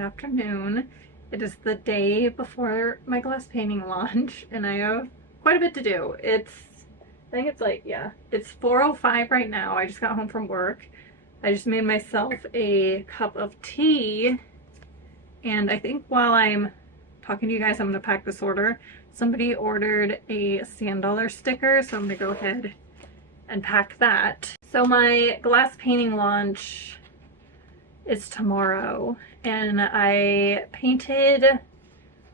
Good afternoon. It is the day before my glass painting launch, and I have quite a bit to do. I think it's like, yeah, it's 4:05 right now. I just got home from work. I just made myself a cup of tea, and I think while I'm talking to you guys, I'm gonna pack this order. Somebody ordered a sand dollar sticker, so I'm gonna go ahead and pack that. So my glass painting launch is tomorrow, and I painted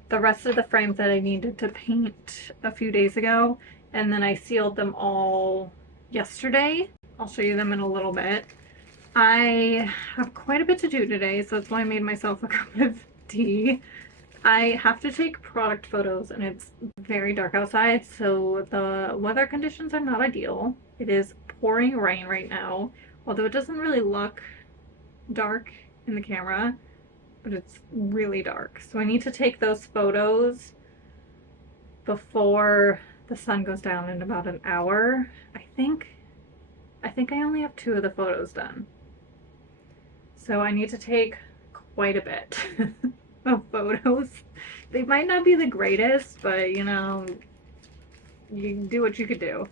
the rest of the frames that I needed to paint a few days ago, and then I sealed them all yesterday. I'll show you them in a little bit. I have quite a bit to do today, so that's why I made myself a cup of tea. I have to take product photos, and it's very dark outside, so the weather conditions are not ideal. It is pouring rain right now, although it doesn't really look dark in the camera, but it's really dark. So I need to take those photos before the sun goes down in about an hour. I think I only have 2 of the photos done. So I need to take quite a bit of photos. They might not be the greatest, but you know, you do what you could do.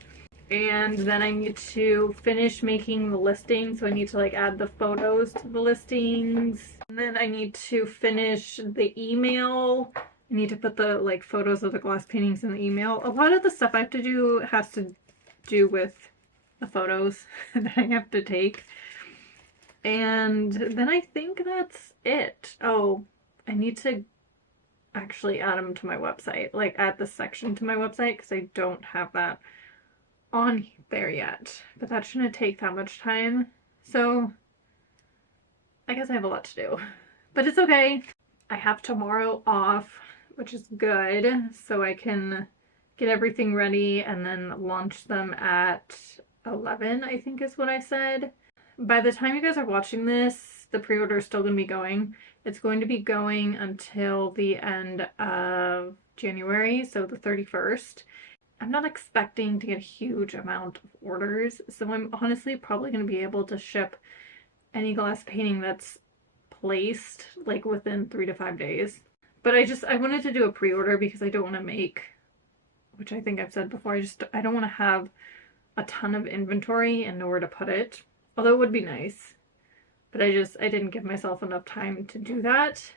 And then I need to finish making the listing, so I need to like add the photos to the listings. And then I need to finish the email. I need to put the like photos of the glass paintings in the email. A lot of the stuff I have to do has to do with the photos that I have to take. And then I think that's it. Oh, I need to actually add them to my website, like add the section to my website, because I don't have that on there yet, but that shouldn't take that much time. So I guess I have a lot to do, but it's okay. I have tomorrow off, which is good, so I can get everything ready and then launch them at 11, I think is what I said. By the time you guys are watching this, the pre-order is still going to be going. It's going to be going until the end of January, so the 31st. I'm not expecting to get a huge amount of orders, so I'm honestly probably going to be able to ship any glass painting that's placed like within 3 to 5 days. But I wanted to do a pre-order because I don't want to make, which I think I've said before, I don't want to have a ton of inventory and nowhere to put it. Although it would be nice, but I didn't give myself enough time to do that.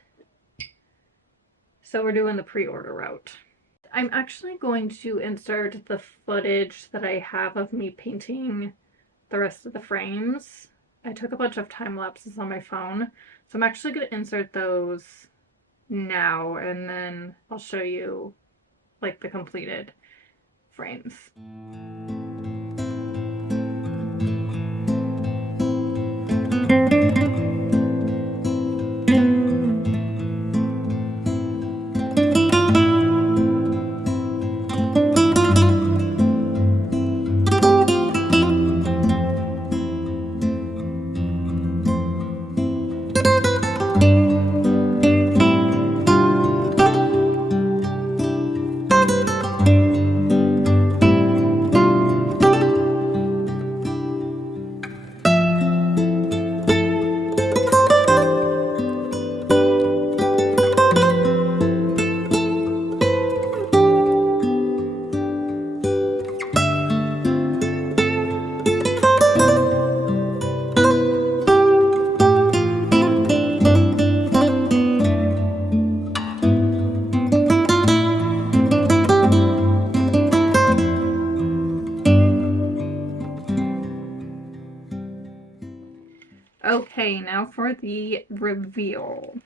So we're doing the pre-order route. I'm actually going to insert the footage that I have of me painting the rest of the frames. I took a bunch of time lapses on my phone, so I'm actually going to insert those now, and then I'll show you like the completed frames. Okay, now for the reveal.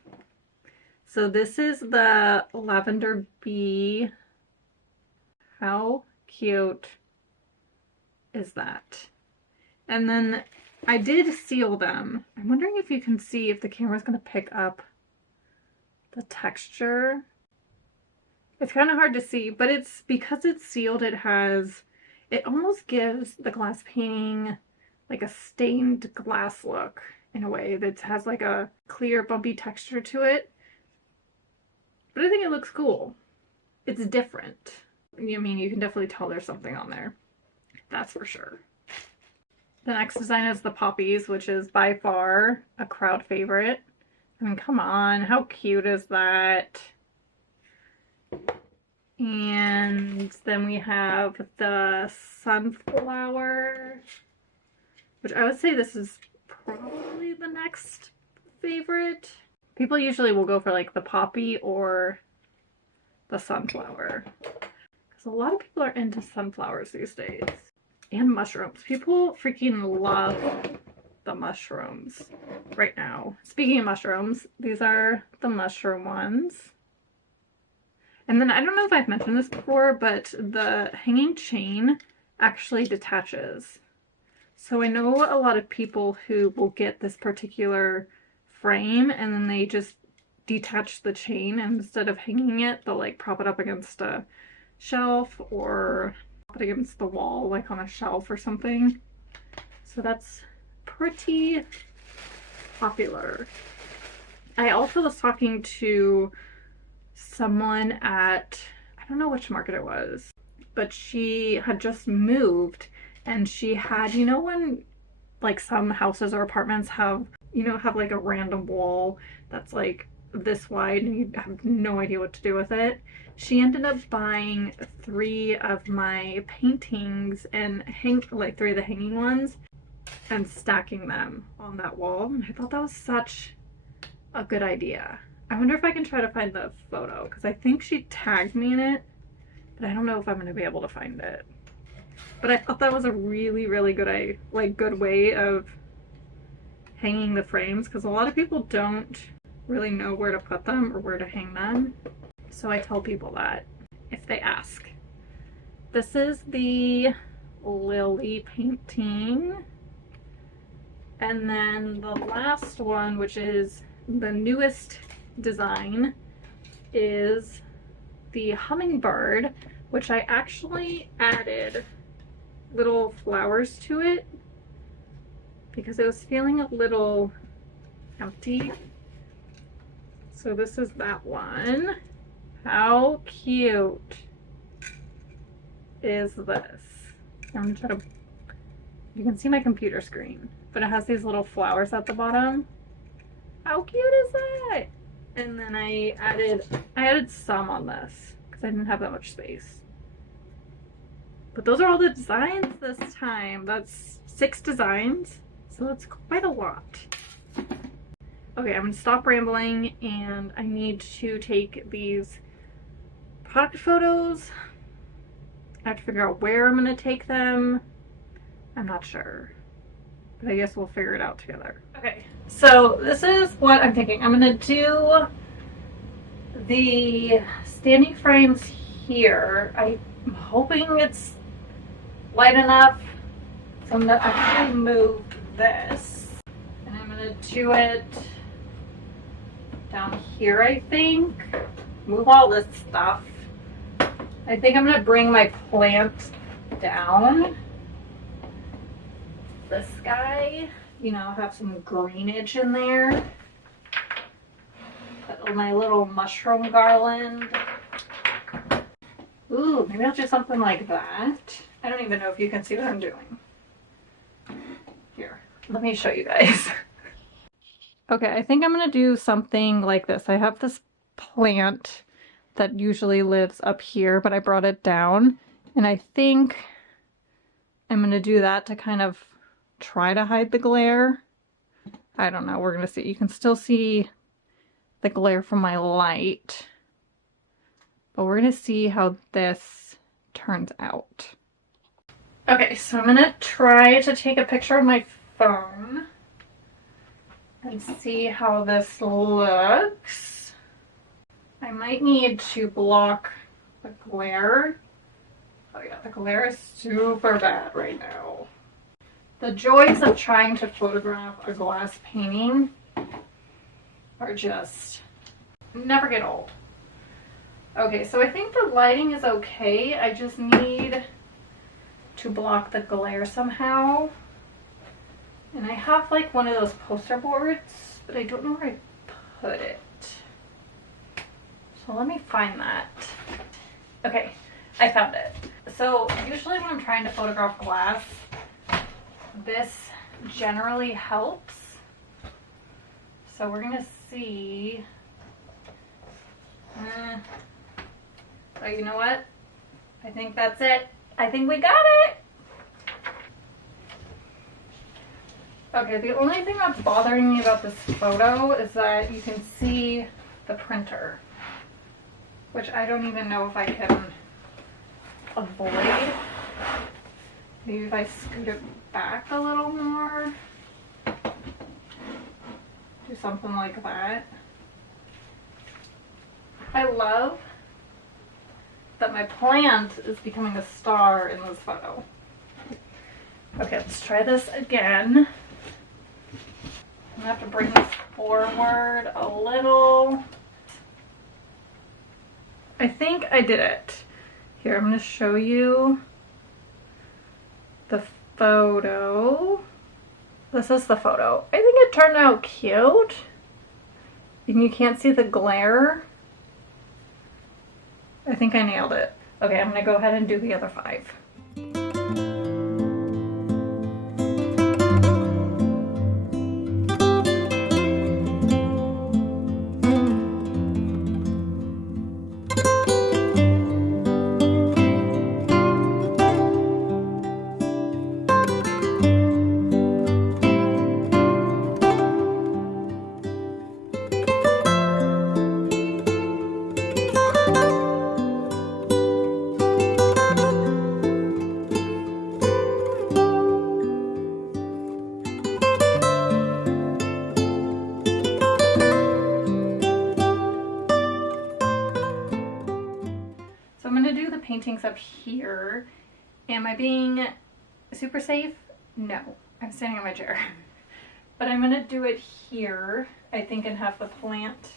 So this is the lavender bee. How cute is that? And then I did seal them. I'm wondering if you can see if the camera's going to pick up the texture. It's kind of hard to see, but it's because it's sealed, it almost gives the glass painting like a stained glass look in a way that has like a clear bumpy texture to it. But I think it looks cool. It's different. I mean, you can definitely tell there's something on there. That's for sure. The next design is the poppies, which is by far a crowd favorite. I mean, come on, how cute is that? And then we have the sunflower, which I would say this is probably the next favorite. People usually will go for like the poppy or the sunflower, because a lot of people are into sunflowers these days. And mushrooms. People freaking love the mushrooms right now. Speaking of mushrooms, these are the mushroom ones. And then I don't know if I've mentioned this before, but the hanging chain actually detaches. So I know a lot of people who will get this particular frame and then they just detach the chain, and instead of hanging it, they'll like prop it up against a shelf or prop it against the wall, like on a shelf or something. So that's pretty popular. I also was talking to someone at, I don't know which market it was, but she had just moved and she had, you know, when like some houses or apartments have, you know, have like a random wall that's like this wide and you have no idea what to do with it. She ended up buying 3 of my paintings and like 3 of the hanging ones and stacking them on that wall. And I thought that was such a good idea. I wonder if I can try to find the photo, because I think she tagged me in it, but I don't know if I'm going to be able to find it. But I thought that was a really, really good, good way of hanging the frames, because a lot of people don't really know where to put them or where to hang them. So I tell people that if they ask. This is the lily painting. And then the last one, which is the newest design, is the hummingbird, which I actually added little flowers to it because it was feeling a little empty. So this is that one. How cute is this? I'm gonna try to, you can see my computer screen, but it has these little flowers at the bottom. How cute is that? And then I added some on this because I didn't have that much space. But those are all the designs this time. That's 6 designs, so that's quite a lot. Okay, I'm gonna stop rambling and I need to take these product photos. I have to figure out where I'm gonna take them. I'm not sure, but I guess we'll figure it out together. Okay, so this is what I'm thinking. I'm gonna do the standing frames here. I'm hoping it's light enough. So I'm gonna actually move this, and I'm gonna do it down here, I think. Move all this stuff. I think I'm gonna bring my plant down. This guy, you know, have some greenage in there. Put my little mushroom garland. Ooh, maybe I'll do something like that. I don't even know if you can see what I'm doing. Here, let me show you guys. Okay, I think I'm gonna do something like this. I have this plant that usually lives up here, but I brought it down, and I think I'm gonna do that to kind of try to hide the glare. I don't know, we're gonna see. You can still see the glare from my light, but we're gonna see how this turns out. Okay, so I'm gonna try to take a picture of my phone and see how this looks. I might need to block the glare. Oh yeah, the glare is super bad right now. The joys of trying to photograph a glass painting are just never get old. Okay, so I think the lighting is okay. I just need to block the glare somehow. And I have like one of those poster boards, but I don't know where I put it. So let me find that. Okay, I found it. So usually when I'm trying to photograph glass, this generally helps. So we're gonna see. Oh, you know what? I think that's it. I think we got it. Okay, the only thing that's bothering me about this photo is that you can see the printer, which I don't even know if I can avoid. Maybe if I scoot it back a little more, do something like that. I love that my plant is becoming a star in this photo. Okay, let's try this again. I'm gonna have to bring this forward a little. I think I did it. Here, I'm gonna show you the photo. This is the photo. I think it turned out cute. And you can't see the glare. I think I nailed it. Okay, I'm gonna go ahead and do the other 5. So I'm gonna do the paintings up here. Am I being super safe? No, I'm standing on my chair. But I'm gonna do it here, I think, and have the plant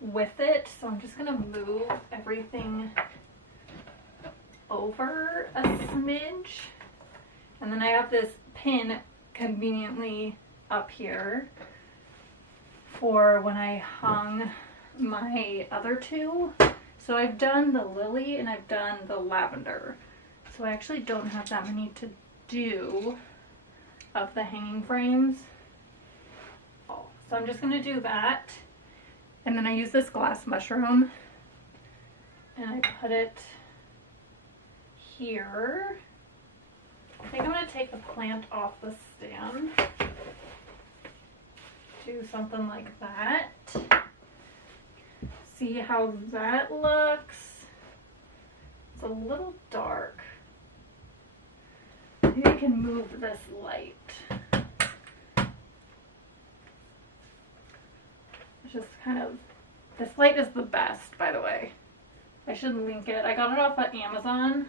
with it. So I'm just gonna move everything over a smidge. And then I have this pin conveniently up here for when I hung my other 2. So I've done the lily and I've done the lavender. So I actually don't have that many to do of the hanging frames. So I'm just gonna do that. And then I use this glass mushroom and I put it here. I think I'm gonna take the plant off the stand. Do something like that. See how that looks. It's a little dark. Maybe I can move this light. It's just kind of, this light is the best, by the way. I should link it. I got it off at Amazon.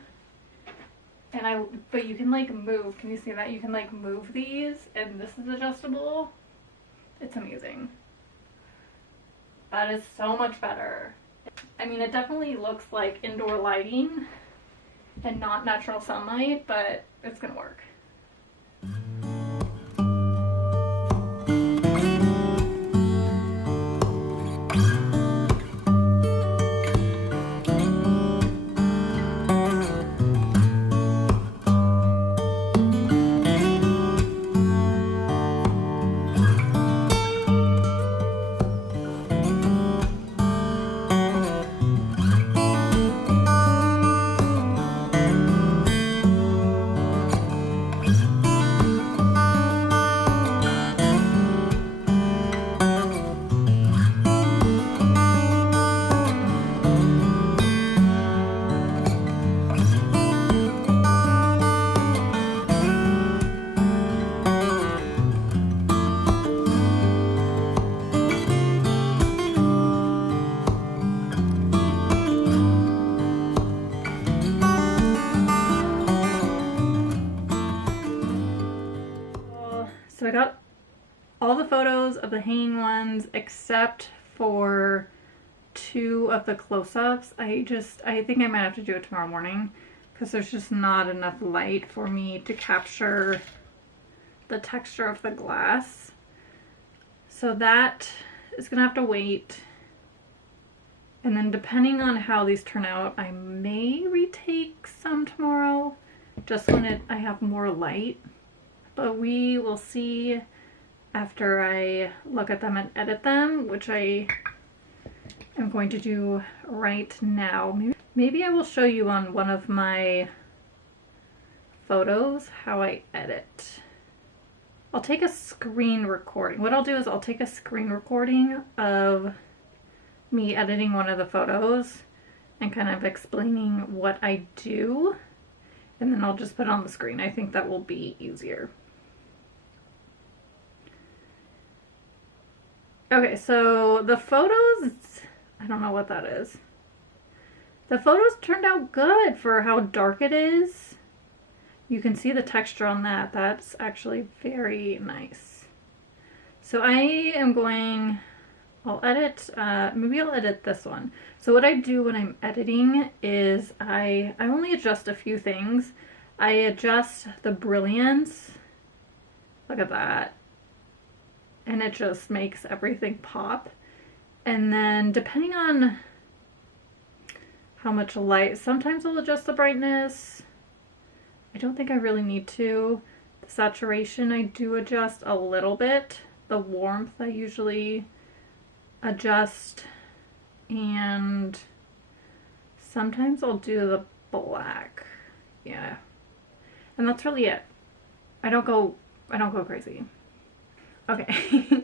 But you can like move, can you see that? You can like move these, and this is adjustable. It's amazing. That is so much better. I mean, it definitely looks like indoor lighting and not natural sunlight, but it's gonna work. So I got all the photos of the hanging ones except for 2 of the close-ups. I think I might have to do it tomorrow morning because there's just not enough light for me to capture the texture of the glass. So that is gonna have to wait. And then depending on how these turn out, I may retake some tomorrow just when I have more light. But we will see after I look at them and edit them, which I am going to do right now. Maybe I will show you on one of my photos how I edit. I'll take a screen recording. What I'll do is I'll take a screen recording of me editing one of the photos and kind of explaining what I do, and then I'll just put it on the screen. I think that will be easier. Okay, so the photos, I don't know what that is. The photos turned out good for how dark it is. You can see the texture on that. That's actually very nice. So I am going, I'll edit, maybe I'll edit this one. So what I do when I'm editing is I only adjust a few things. I adjust the brilliance. Look at that. And it just makes everything pop. And then depending on how much light, sometimes I'll adjust the brightness. I don't think I really need to. The saturation I do adjust a little bit. The warmth I usually adjust, and sometimes I'll do the black. Yeah. And that's really it. I don't go crazy. Okay.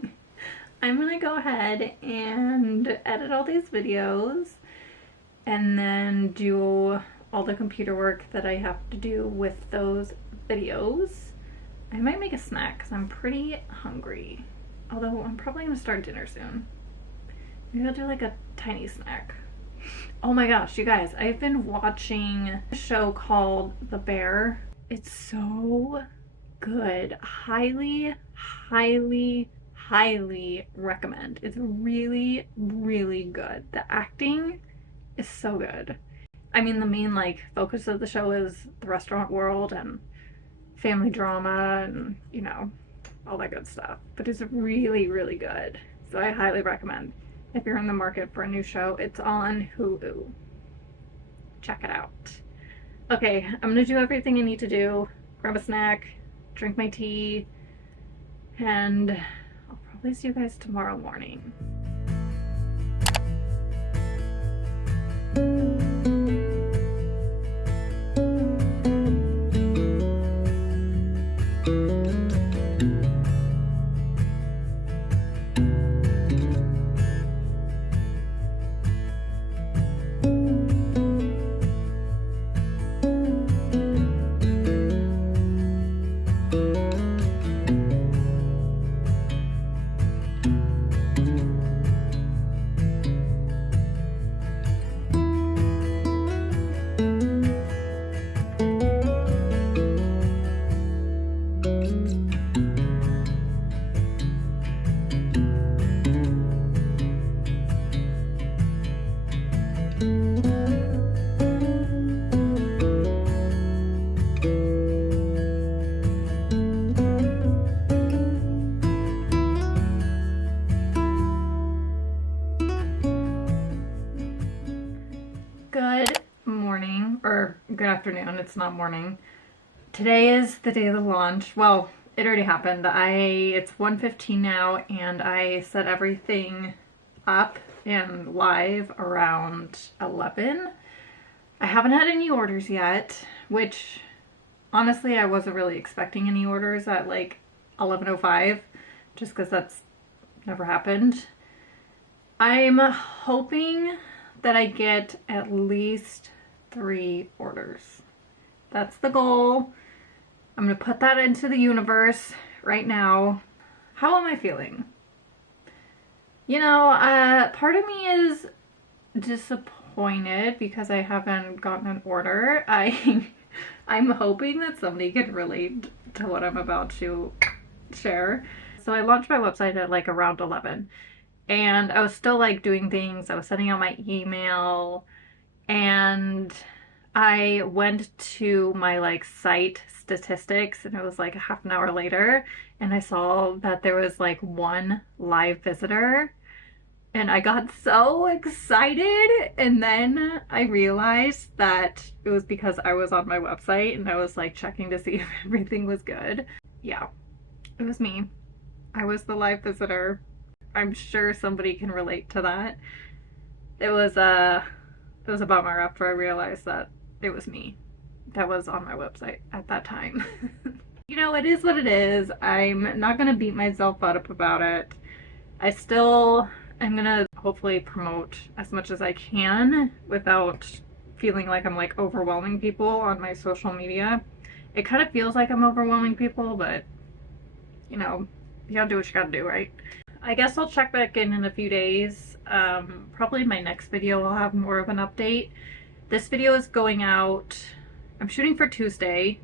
I'm gonna go ahead and edit all these videos and then do all the computer work that I have to do with those videos. I might make a snack because I'm pretty hungry. Although I'm probably gonna start dinner soon. Maybe I'll do like a tiny snack. Oh my gosh, you guys, I've been watching a show called The Bear. It's so good. Highly, highly, highly recommend. It's really, really good. The acting is so good. I mean, the main like focus of the show is the restaurant world and family drama and, you know, all that good stuff. But it's really, really good. So I highly recommend. If you're in the market for a new show, it's on Hulu. Check it out. Okay, I'm gonna do everything I need to do. Grab a snack, drink my tea, and I'll probably see you guys tomorrow morning. Good morning, or good afternoon, it's not morning. Today is the day of the launch. Well, it already happened. It's 1:15 now, and I set everything up and live around 11. I haven't had any orders yet, which honestly I wasn't really expecting any orders at like 11:05, just because that's never happened. I'm hoping that I get at least 3 orders. That's the goal. I'm gonna put that into the universe right now. How am I feeling? You know, part of me is disappointed because I haven't gotten an order. I'm hoping that somebody can relate to what I'm about to share. So I launched my website at like around 11. And I was still like doing things. I was sending out my email, and I went to my like site statistics, and it was like a half an hour later, and I saw that there was like 1 live visitor, and I got so excited. And then I realized that it was because I was on my website and I was like checking to see if everything was good. Yeah, it was me. I was the live visitor. I'm sure somebody can relate to that. It was a bummer after I realized that it was me that was on my website at that time. You know, it is what it is. I'm not gonna beat myself up about it. I still am gonna hopefully promote as much as I can without feeling like I'm like overwhelming people on my social media. It kind of feels like I'm overwhelming people, but you know, you gotta do what you gotta do, right? I guess I'll check back in a few days. Probably my next video will have more of an update. This video is going out, I'm shooting for Tuesday,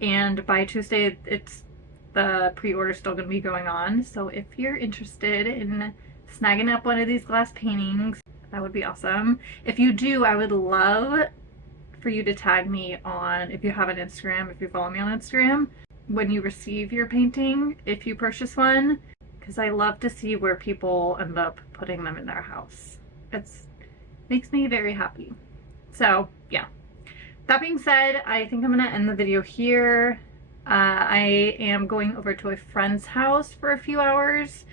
and by Tuesday it's the pre-order still going to be going on. So if you're interested in snagging up one of these glass paintings, that would be awesome. If you do, I would love for you to tag me on, if you have an Instagram, if you follow me on Instagram, when you receive your painting, if you purchase one, because I love to see where people end up putting them in their house. It makes me very happy. So yeah, that being said, I think I'm gonna end the video here. I am going over to a friend's house for a few hours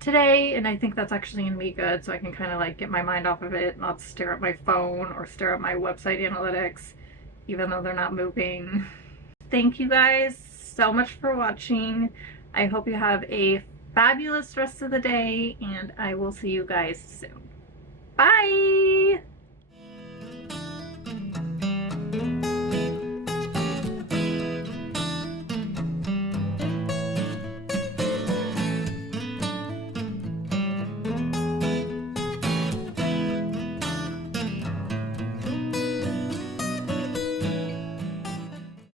today, and I think that's actually gonna be good, so I can kind of like get my mind off of it, not stare at my phone or stare at my website analytics, even though they're not moving. Thank you guys so much for watching. I hope you have a fabulous rest of the day, and I will see you guys soon. Bye!